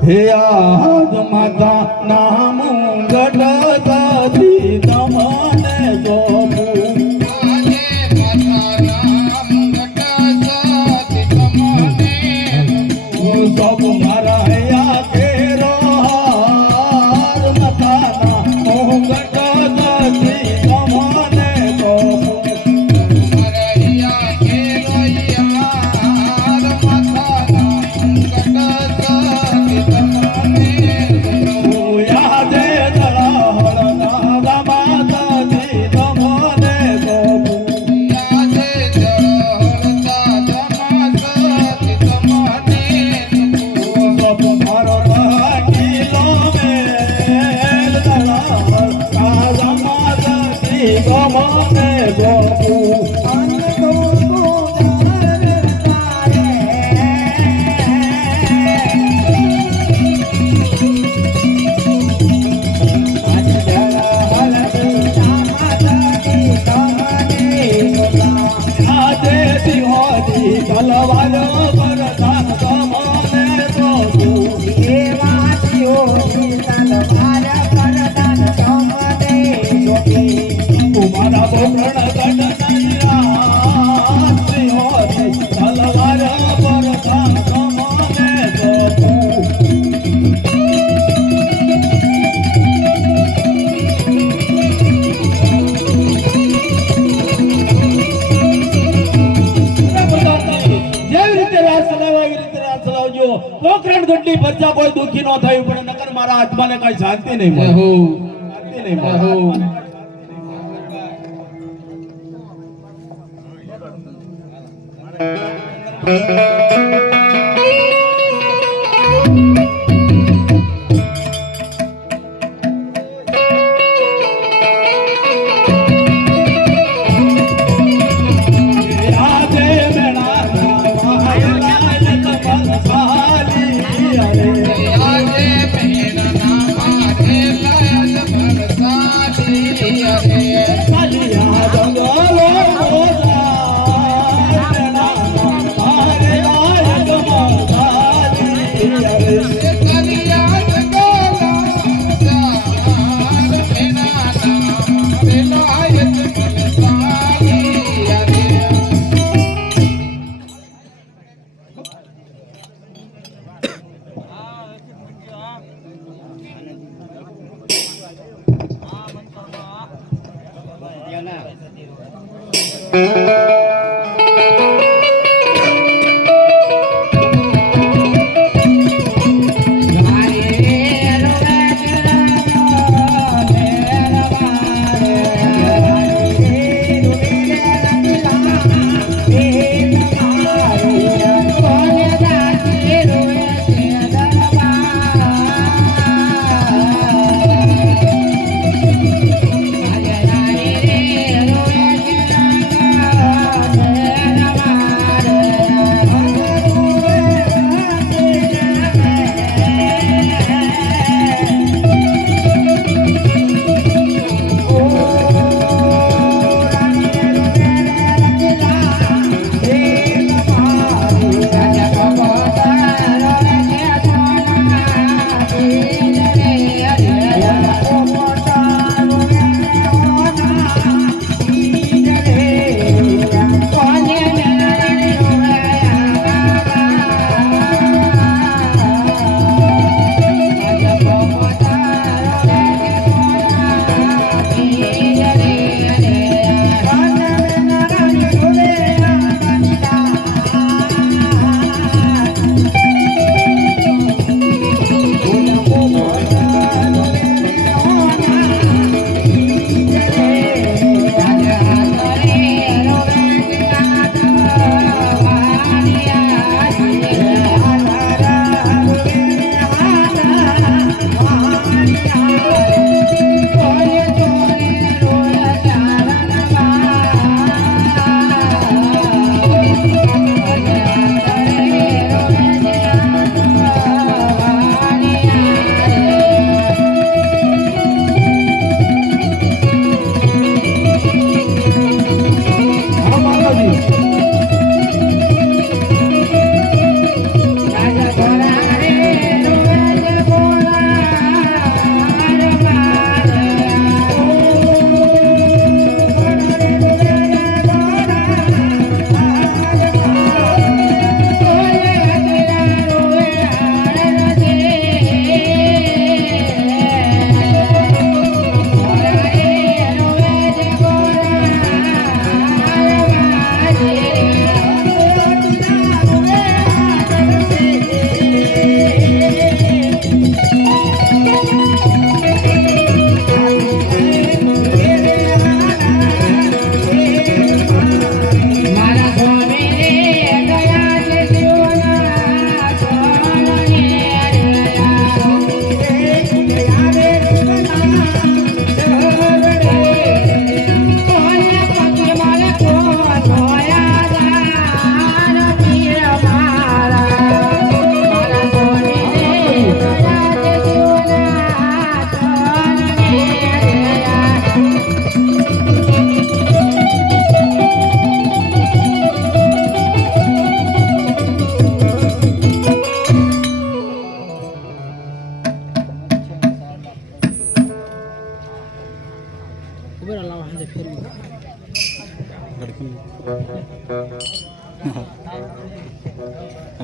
હે આજ માતા નામ ગઢ તમને જોપું સબ મારા હૈયા કેરો હાર માતા નામ ગઢ તમને જોપું પોખરણ ગઢની પ્રજા કોઈ દુખી ન થયું પણ નકર મારા આત્માને કઈ શાંતિ નહીં મળે શાંતિ નહીં મળે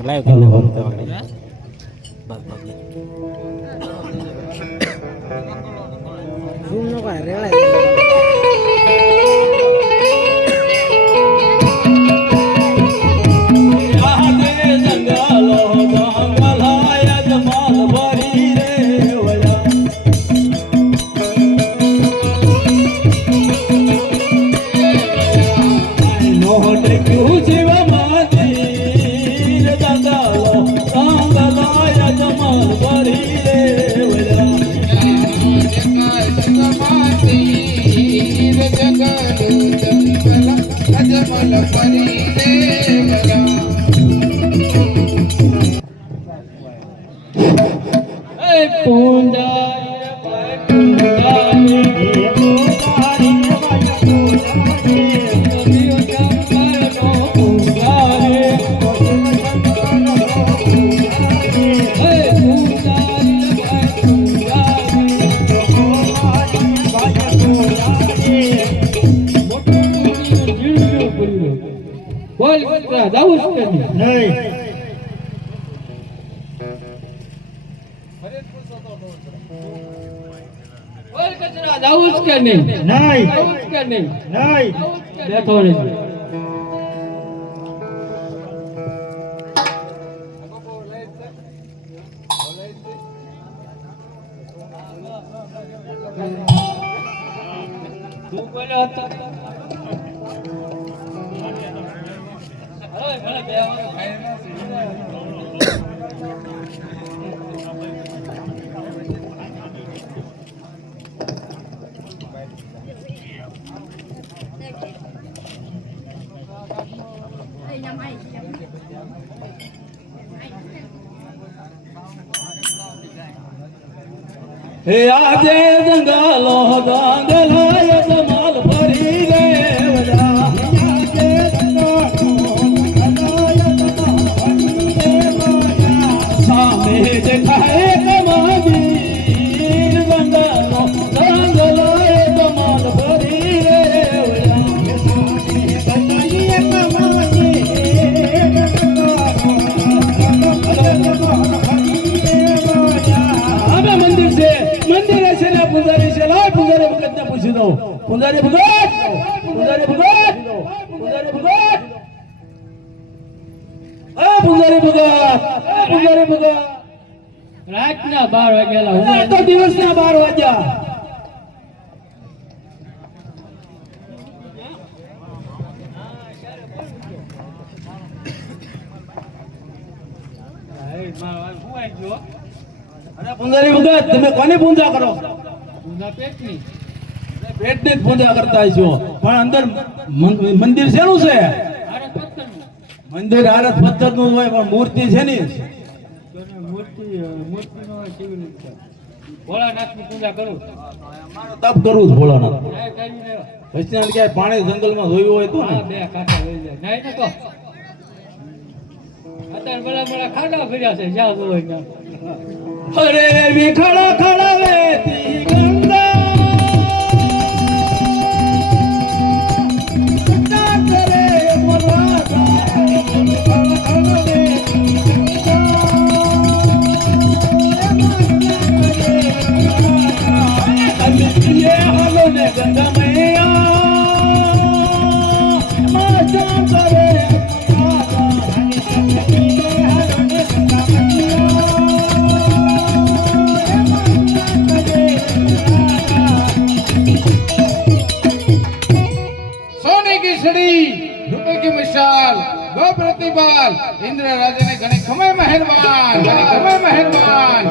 લાઈવ તમને બોલતો બસ ઝૂમ નો કરે રેળા હે આજે જંગલો જંગલાય જમાલ ફરી રે વડા આજે જંગલો જંગલાય જમાલ ફરી રે વડા સામે દેખાય કમાવીર જંગલો જંગલાય જમાલ ફરી રે વડા સામે દેખાય કમાવીર મંદિર છે મંદિર છે ને પૂજારી છે લાય પૂજારી ભગત ને પૂછી દો પૂજારી ભગત પૂજારી ભગત પૂજારી ભગત પૂજારી ભગત પૂજારી ભગત રાતના 12 વાગ્યા હું તો દિવસના 12 વાગ્યા પૂંજારી ભગત તમે કોની પૂજા કરો પૂજા પેટની પેટની પૂજા કરતા છો પણ અંદર મંદિર શેનું છે મંદિર આરત પથ્થર નું હોય પણ મૂર્તિ છે ને મૂર્તિ નો કેવી રીતે ભોળાનાથ ની પૂજા કરું મારો તપ કરું છું ભોળાનાથ વૈષ્ણવ ક્યાંય પાણી જંગલમાં જોયું હોય તો ને બે કાંઠા લઈ જાય નહીં ને તો અત્યારે બડા બડા ખાડા ફર્યા છે જ્યાં જોય ત્યાં અરે વિખડા ખડા વેતી ગંગા કરે મલાતા વિખડા ખડા વેતી ગંગા અમિતિએ હાલો ને ગંગા મૈયા માતા કરે ગો પ્રતિપાલ ઇન્દ્ર રાજાને ઘણી ખમે મહેરબાન ઘણી ખમે મહેરબાન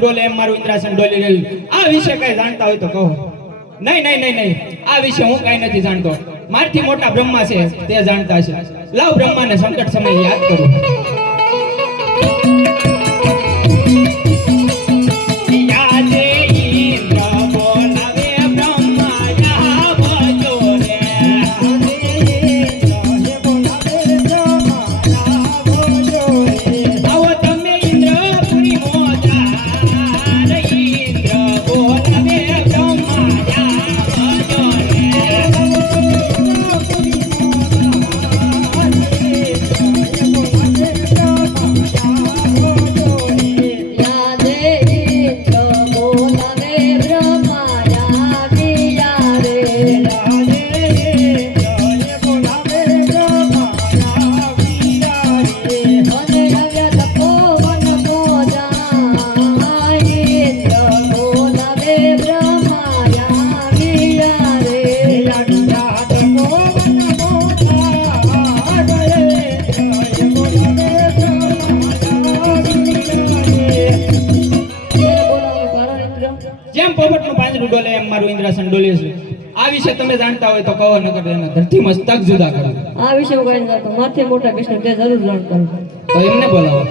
ડોલે એમ મારું ઇન્દ્રાસન ડોલી રહ્યું. આ વિશે કઈ જાણતા હોય તો કહો. નહીં નહીં નહીં નહીં, આ વિશે હું કઈ નથી જાણતો. મારથી મોટા બ્રહ્મા છે તે જાણતા છે. લાવ બ્રહ્માને સંકટ સમયે યાદ કરું. યાદે ઇન્દ્ર બોલાવે બ્રહ્મા આવજો રે. આવો તમે ઇન્દ્રપુરી મોજાર, ઇન્દ્ર બોલાવે બ્રહ્મા આવજો રે. જેમ પોપટનું પાંજરું ડોલે એમ મારું ઇન્દ્રાસન ડોલે છે. આ વિશે તમે જાણતા હોય તો કહો, નકર એના ધરતી મસ્તક જુદા કરો. આ વિશે હું કઈ જાણતો માથે મોટા કૃષ્ણ તે જરૂર જાણતા હોય. તો એમને બોલાવો.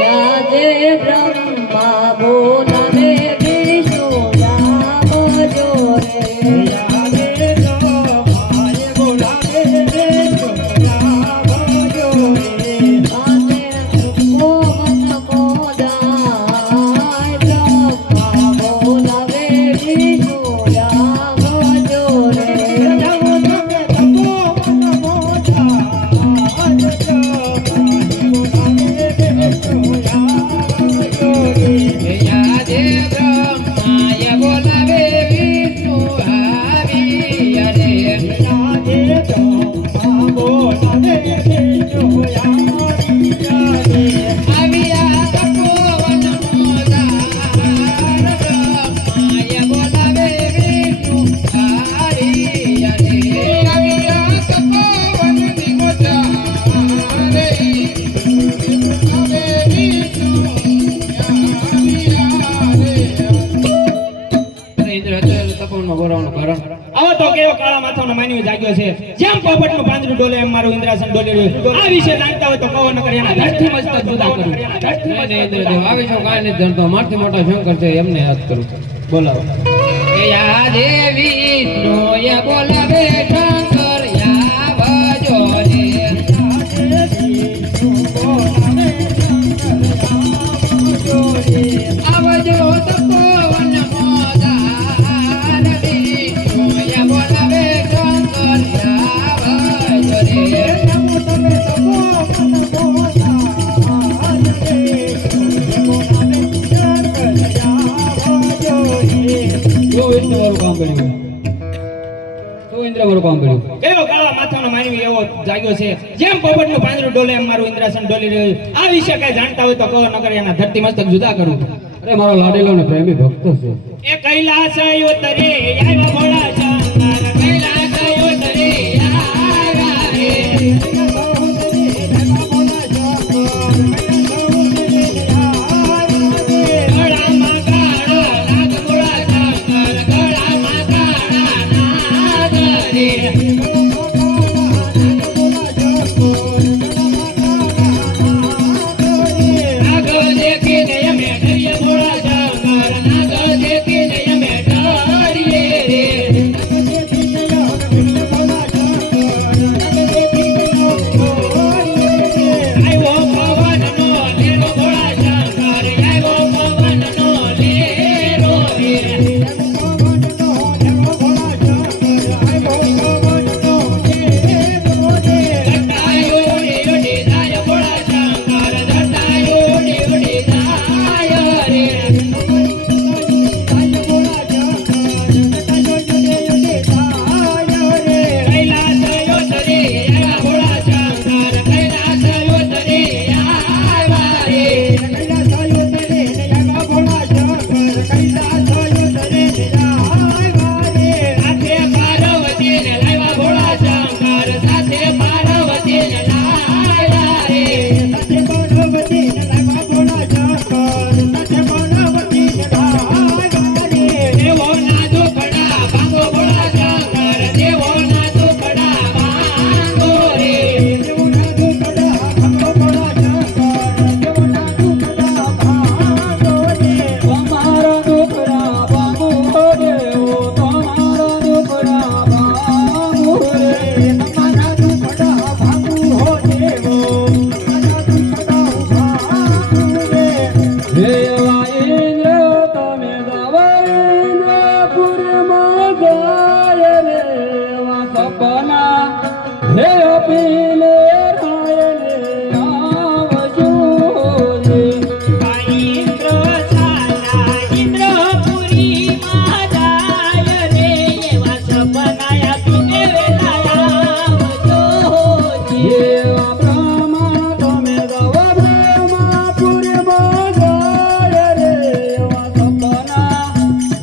યાદે બ્રહ્મા બોલાવે વિષ્ણુ આવજો રે. યાદે બ્રહ્માએ બોલાવે વિષ્ણુ આવજો રે. આને સુખો મન મોદાય બ્રહ્મા બોલાવે વિષ્ણુ આવજો રે. જાવો તમે તપો મન મોદાય યાદે બ્રહ્માએ બોલાવે વિષ્ણુ આવ્યા રે. યાદે બ્રહ્મા બોલાવે વિષ્ણુ આવ્યા રે. આવ્યા તપોવન મોદાર, બ્રહ્માએ બોલાવે વિષ્ણુ આવ્યા રે. આવ્યા તપોવન મોદાર, આવો તો કેવો કાળા માથાનો માનવી જાગ્યો છે. જેમ પોપટનું પાંજરું ડોલે એમ મારું ઇન્દ્રાસન ડોલી રહ્યું. આ વિશે જાણતા હોય તો કહો, નકર એના ધરતી મસ્તક જુદા કરું. આ વિશે કાંઈ નથી જાણતો. મારથી મોટા શંકર છે એમને યાદ કરું. બોલાવો. યાદે વિષ્ણુએ બોલાવે શંકર આવજો રે. આવજો તપોવન મોદાર, વિષ્ણુએ બોલાવે શંકર આવજો રે. તમે તપોવન મોદાર, કેવો કાળા માથાનો માનવી એવો જાગ્યો છે. જેમ પોપટનું પાંજરું ડોલે એમ મારું ઇન્દ્રાસન ડોલી રહ્યું. આ વિશે કઈ જાણતા હોય તો કહો, નકર એના ધરતી મસ્તક જુદા કરું. અરે મારો લાડેલો ને પ્રેમી ભક્ત છે. એ કૈલાસ ઉતરે આવ્યા ભોળા શંકર, કૈલાસ ઉતરે આવ્યા રે. ગળામાં કાળા નાગ ભોળા શંકર, ગળામાં કાળા નાગ રે. નાગ દેખીને અમે ડરીએ ભોળા શંકર, નાગ દેખીને અમે ડરીએ રે. સપના હે અપીને રાયને આવજો રે. એવા બ્રહ્મા તમે દવ બ્રહ્માપુરીમાં જાય રે. એવા સપના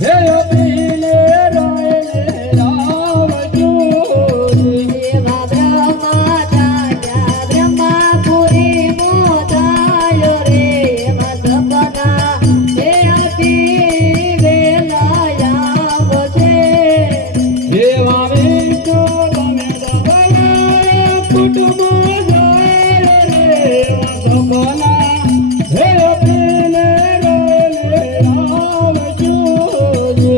હે અપીને રાયને આવજો રે. એવા વિષ્ણુ તમે દવ કુટુંબમાં જાય રે. એવા સપના હે અપીને રાયને આવજો રે.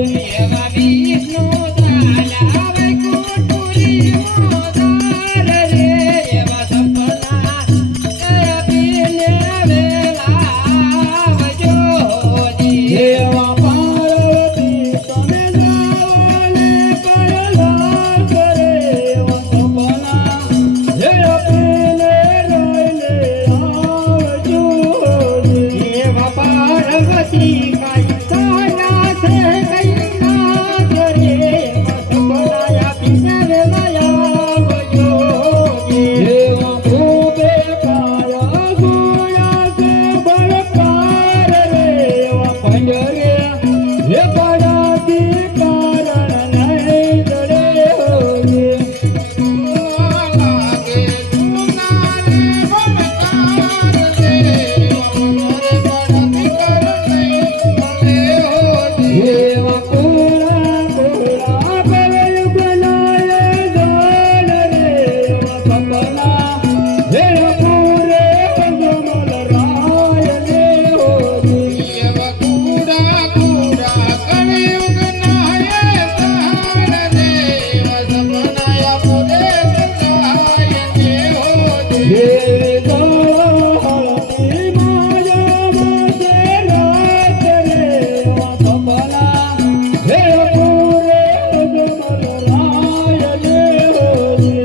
એવા પાર્વતી તમે જાવને કૈલાસ રે. એવા સપના હે અપીને રાયને આવજો રે. એવા ભૂપે કાયા ગુયા સે બળકાર રે. એવા પંડરે હે પડાતી કારણ નહીં જડે હોye. એવા કોળા કોળા કલયુગ નાયે જાન રે. એવા સપના હે પૂરે જમલ રાય ને હોye. એવી ગોળતી માયામાં છે રાત રે. એવા સપના હે પૂરે જમલ રાય ને હોye.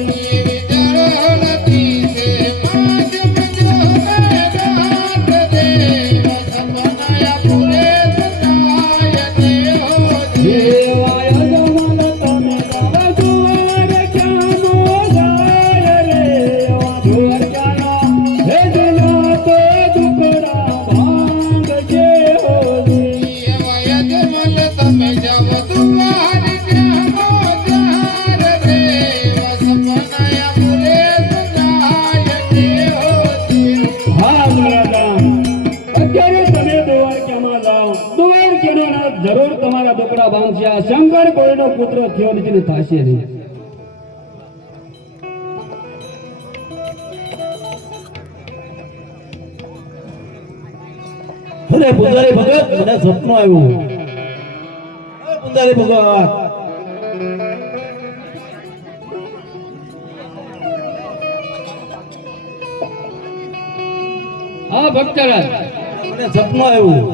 એવા યજમાન તમે દવ દ્વારકાનો જાય રે. એવા દ્વારકાના હે જના તો દુખડા ભાંગજે હોye. હા મારા ગામ અત્યારે તમે દ્વારકામાં જાઓ. દ્વારકાનો નાથ જરૂર તમારા દુખડા ભાંગશે. આ શંકર કોઈનો પુત્ર થયો નથી ને થશે નહીં. અરે પુજારી ભગત મને સપનું આવ્યું. પુજારી ભગત હા ભક્તરાજ, મને સપનું આવ્યું.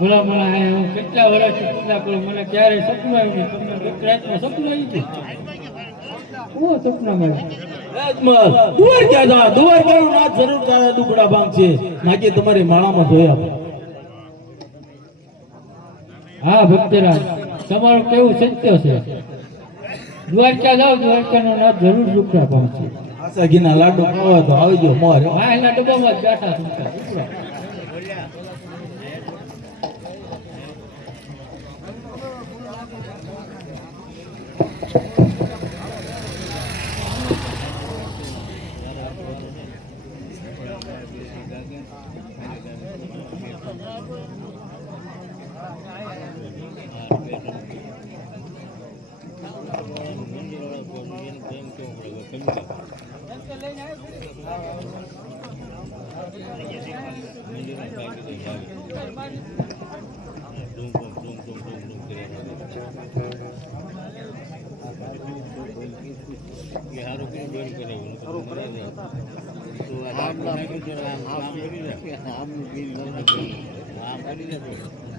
ભલા ભલા આયા હું કેટલા વર્ષથી પૂજા કરું, મને ક્યારે સપનું આવ્યું નહીં. તમને એક રાતમાં સપનું આવી ગયું? હું સપના મળ્યા. રાજમલ દ્વારકા જા. દ્વારકાનો નાથ જરૂર તારા દુખડા ભાંગશે. નાકી તમારી માળામાં જોયા. હા ભક્તરાજ, તમારું કેવું સત્ય છે. દ્વારકા જાઓ, દ્વારકાનો નાથ જરૂર દુખડા પામશે. આશા ઘીના લાડુ ખાવા તો આવજો મોર. હા, એના ડબ્બામાં જ બેઠા હતા.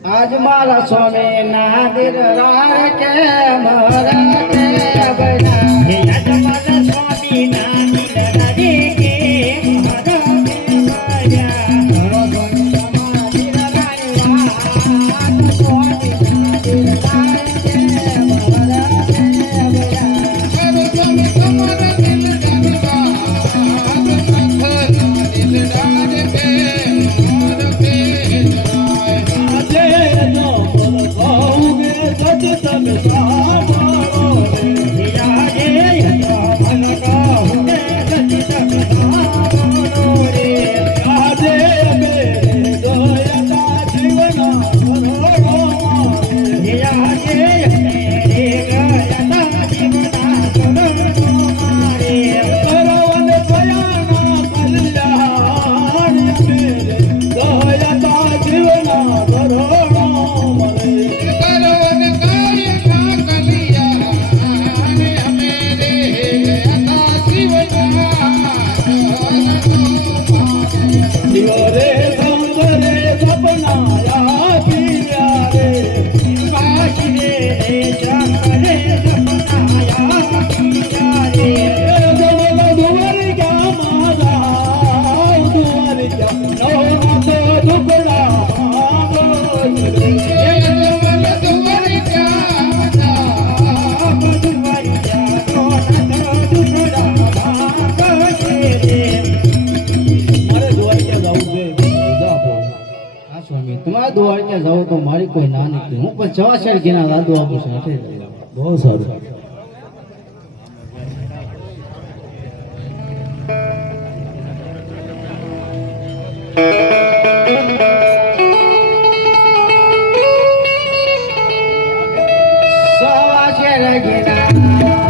આજ મારા સ્વામી ના દિલ રાર કે મરા કે બના કોઈ ના નીકળી હું પણ ચવાસેડ ઘેના લાદુ આપું છું હાથે બહુ સારું ચવાસેડ ઘેના લાદુ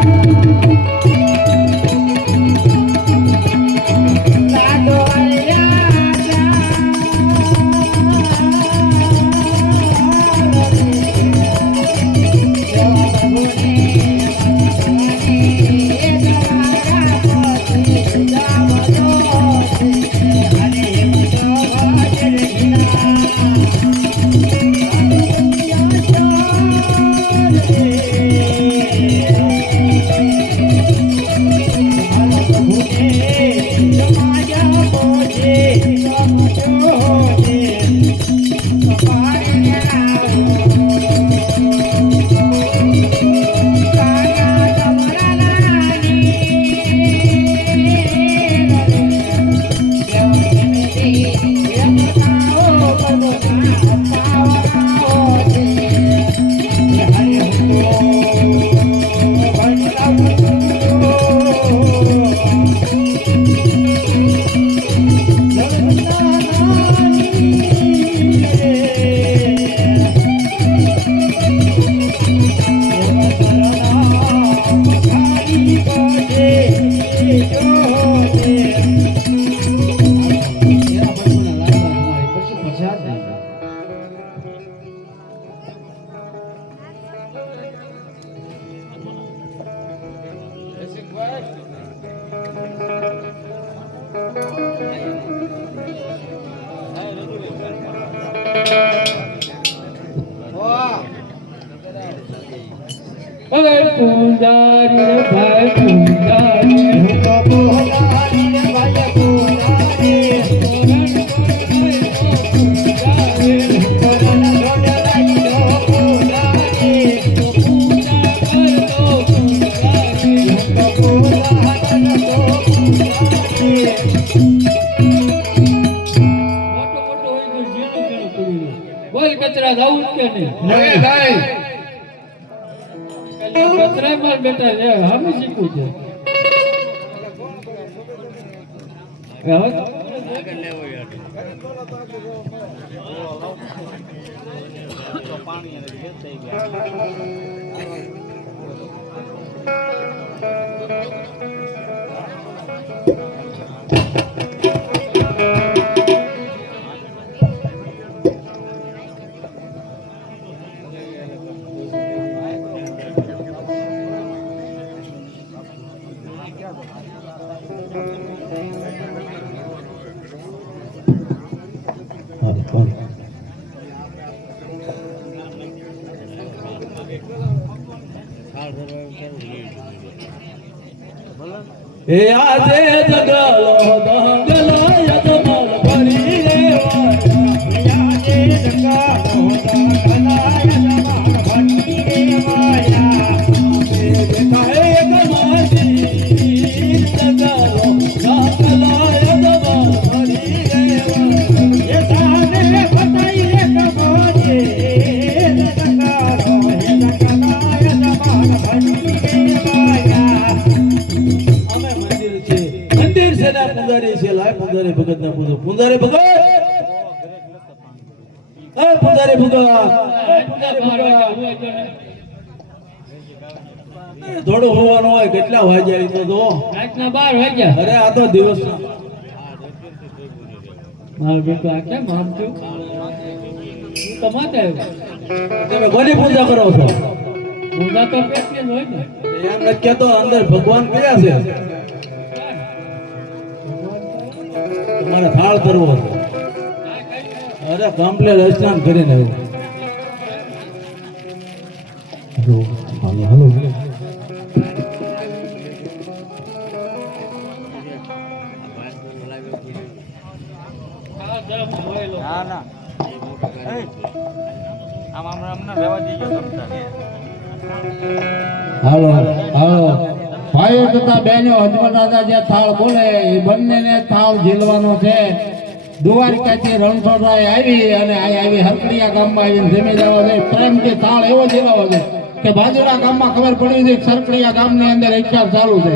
પૂજારી ભાઈ પૂજારી બોલ કચરા જવું કે નહીં કચરા માં બેટા છે હવે શીખવું છે એ આજે જગલો દંગલો યતમલ ભરી રે આજે જગલો દંગલો યતમલ ભરી રે માયા એ દેખાય કમાતી જગલો દંગલો યતમલ ભરી રે એ સાને બતાઈ રે કમાજે જગલો દંગલો યતમલ ભરી રે માયા મંદિર છે ના પુંજારી છે લાય પુંજારી ભગત ના પૂજો પુંજારી ભગત એ પુંજારી ભગત થોડું હોવાનું હોય કેટલા વાગ્યા એ તો જો રાતના 12 વાગ્યા અરે આ તો દિવસ મારો બેટો આ કેમ આમ થયું તો માથે તમે કોની પૂજા કરો છો પૂજા તો પેટની જ હોય ને એમ નથી કહેતો અંદર ભગવાન કયા છે તમારે થાળ કરવો છે અરે કમ્પ્લેટ સ્નાન કરીને હાલો હાલો હાલો હાલો ભાઈઓ તથા બહેનો હજમત દાદા જે થાળ બોલે એ બંનેને થાળ ઝીલવાનો છે દ્વારકાથી રણછોડરાય આવી અને આ આવી હરકડીયા ગામમાં આવીને જમી જવા દે પ્રેમથી તાળ એવો ચલાવો છે કે બાજુના ગામમાં ખબર પડી છે કે સરકડીયા ગામની અંદર એકવાર ચાલુ છે